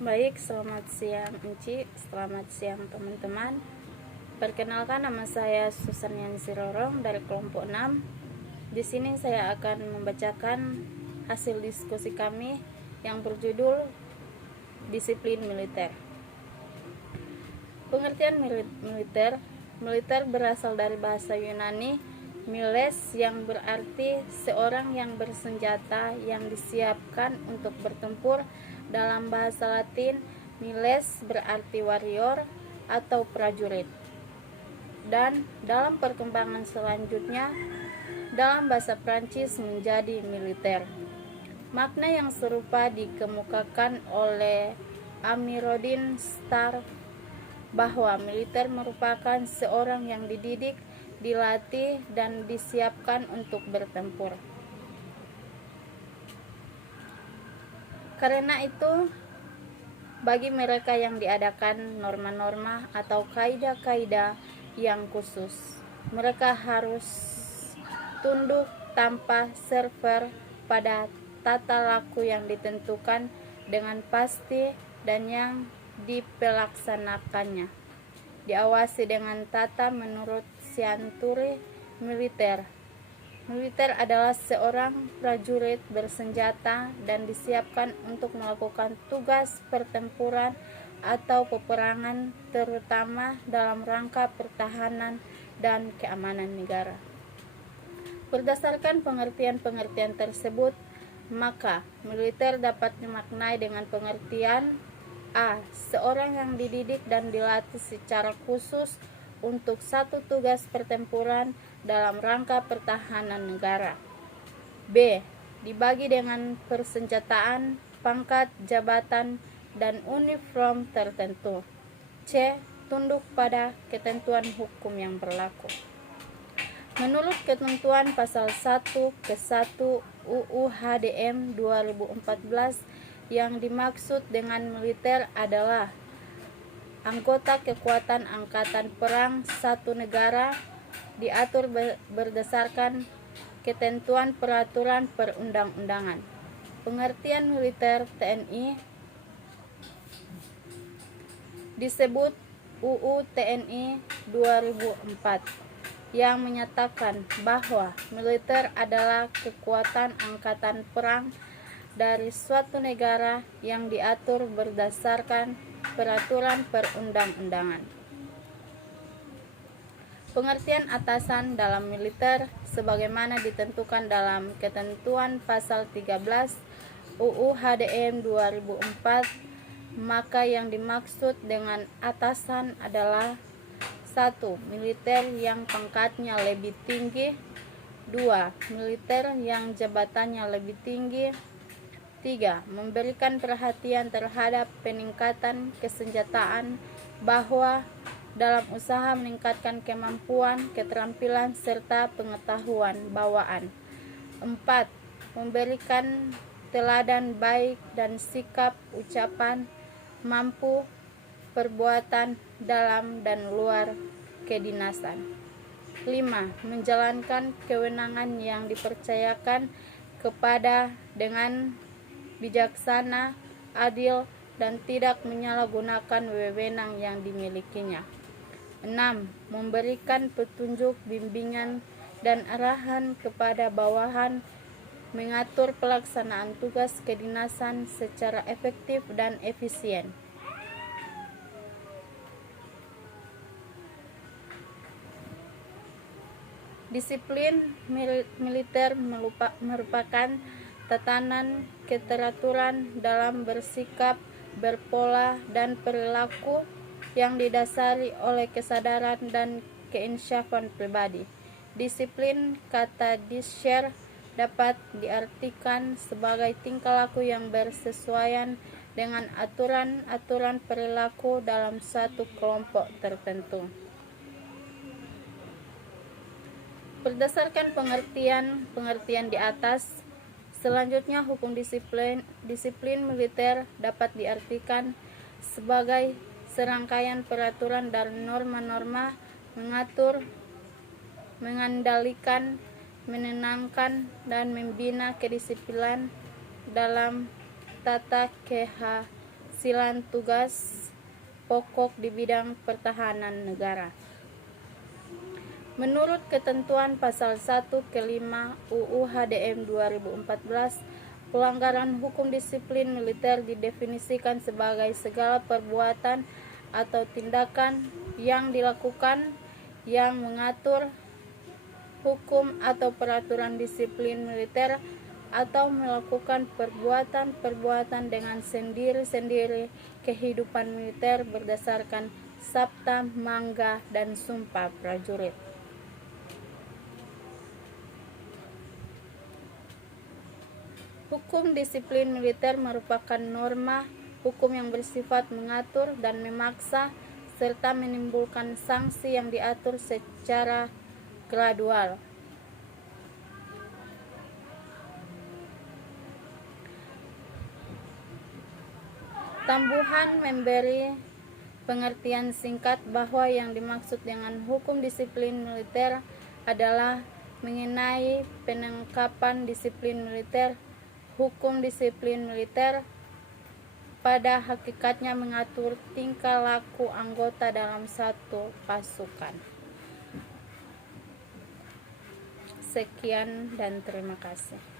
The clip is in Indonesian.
Baik, selamat siang Enci, selamat siang teman-teman. Perkenalkan, nama saya Susan Yansi Rorong dari kelompok 6. Di sini saya akan membacakan hasil diskusi kami yang berjudul Disiplin Militer. Pengertian militer. Militer berasal dari bahasa Yunani miles, yang berarti seorang yang bersenjata yang disiapkan untuk bertempur. Dalam bahasa Latin, miles berarti warrior atau prajurit. Dan dalam perkembangan selanjutnya, dalam bahasa Prancis menjadi militer. Makna yang serupa dikemukakan oleh Amiruddin Starr bahwa militer merupakan seorang yang dididik, dilatih, dan disiapkan untuk bertempur. Karena itu, bagi mereka yang diadakan norma-norma atau kaidah-kaidah yang khusus, mereka harus tunduk tanpa server pada tata laku yang ditentukan dengan pasti dan yang dipelaksanakannya diawasi dengan tata menurut sianturi militer. Militer adalah seorang prajurit bersenjata dan disiapkan untuk melakukan tugas pertempuran atau peperangan, terutama dalam rangka pertahanan dan keamanan negara. Berdasarkan pengertian-pengertian tersebut, maka militer dapat dimaknai dengan pengertian A. Seorang yang dididik dan dilatih secara khusus untuk satu tugas pertempuran dalam rangka pertahanan negara. B. Dibagi dengan persenjataan, pangkat, jabatan, dan uniform tertentu. C. Tunduk pada ketentuan hukum yang berlaku. Menurut ketentuan pasal 1 ke 1 UU HDM 2014, yang dimaksud dengan militer adalah anggota kekuatan angkatan perang satu negara, diatur berdasarkan ketentuan peraturan perundang-undangan. Pengertian militer TNI disebut UU TNI 2004 yang menyatakan bahwa militer adalah kekuatan angkatan perang dari suatu negara yang diatur berdasarkan peraturan perundang-undangan. Pengertian atasan dalam militer sebagaimana ditentukan dalam ketentuan pasal 13 UU HDM 2004, maka yang dimaksud dengan atasan adalah 1. Militer yang pangkatnya lebih tinggi. 2. Militer yang jabatannya lebih tinggi. 3. Memberikan perhatian terhadap peningkatan kesenjataan bahwa dalam usaha meningkatkan kemampuan, keterampilan, serta pengetahuan bawaan. 4. Memberikan teladan baik dan sikap ucapan mampu perbuatan dalam dan luar kedinasan. 5. Menjalankan kewenangan yang dipercayakan kepada dengan bijaksana, adil, dan tidak menyalahgunakan wewenang yang dimilikinya. 6. Memberikan petunjuk, bimbingan, dan arahan kepada bawahan, mengatur pelaksanaan tugas kedinasan secara efektif dan efisien. Disiplin militer merupakan tatanan keteraturan dalam bersikap, berpola, dan perilaku yang didasari oleh kesadaran dan keinsyafan pribadi. Disiplin, kata Disher, dapat diartikan sebagai tingkah laku yang bersesuaian dengan aturan-aturan perilaku dalam suatu kelompok tertentu. Berdasarkan pengertian di atas, selanjutnya hukum disiplin militer dapat diartikan sebagai serangkaian peraturan dan norma-norma mengatur, mengendalikan, menenangkan, dan membina kedisiplinan dalam tata penghasilan tugas pokok di bidang pertahanan negara. Menurut ketentuan pasal 1 ke 5 UU HDM 2014, pelanggaran hukum disiplin militer didefinisikan sebagai segala perbuatan atau tindakan yang dilakukan yang mengatur hukum atau peraturan disiplin militer atau melakukan perbuatan-perbuatan dengan sendiri-sendiri kehidupan militer berdasarkan sabta, mangga, dan sumpah prajurit. Hukum disiplin militer merupakan norma hukum yang bersifat mengatur dan memaksa serta menimbulkan sanksi yang diatur secara gradual. Tambuhan memberi pengertian singkat bahwa yang dimaksud dengan hukum disiplin militer adalah mengenai penangkapan disiplin militer. Hukum disiplin militer pada hakikatnya mengatur tingkah laku anggota dalam satu pasukan. Sekian dan terima kasih.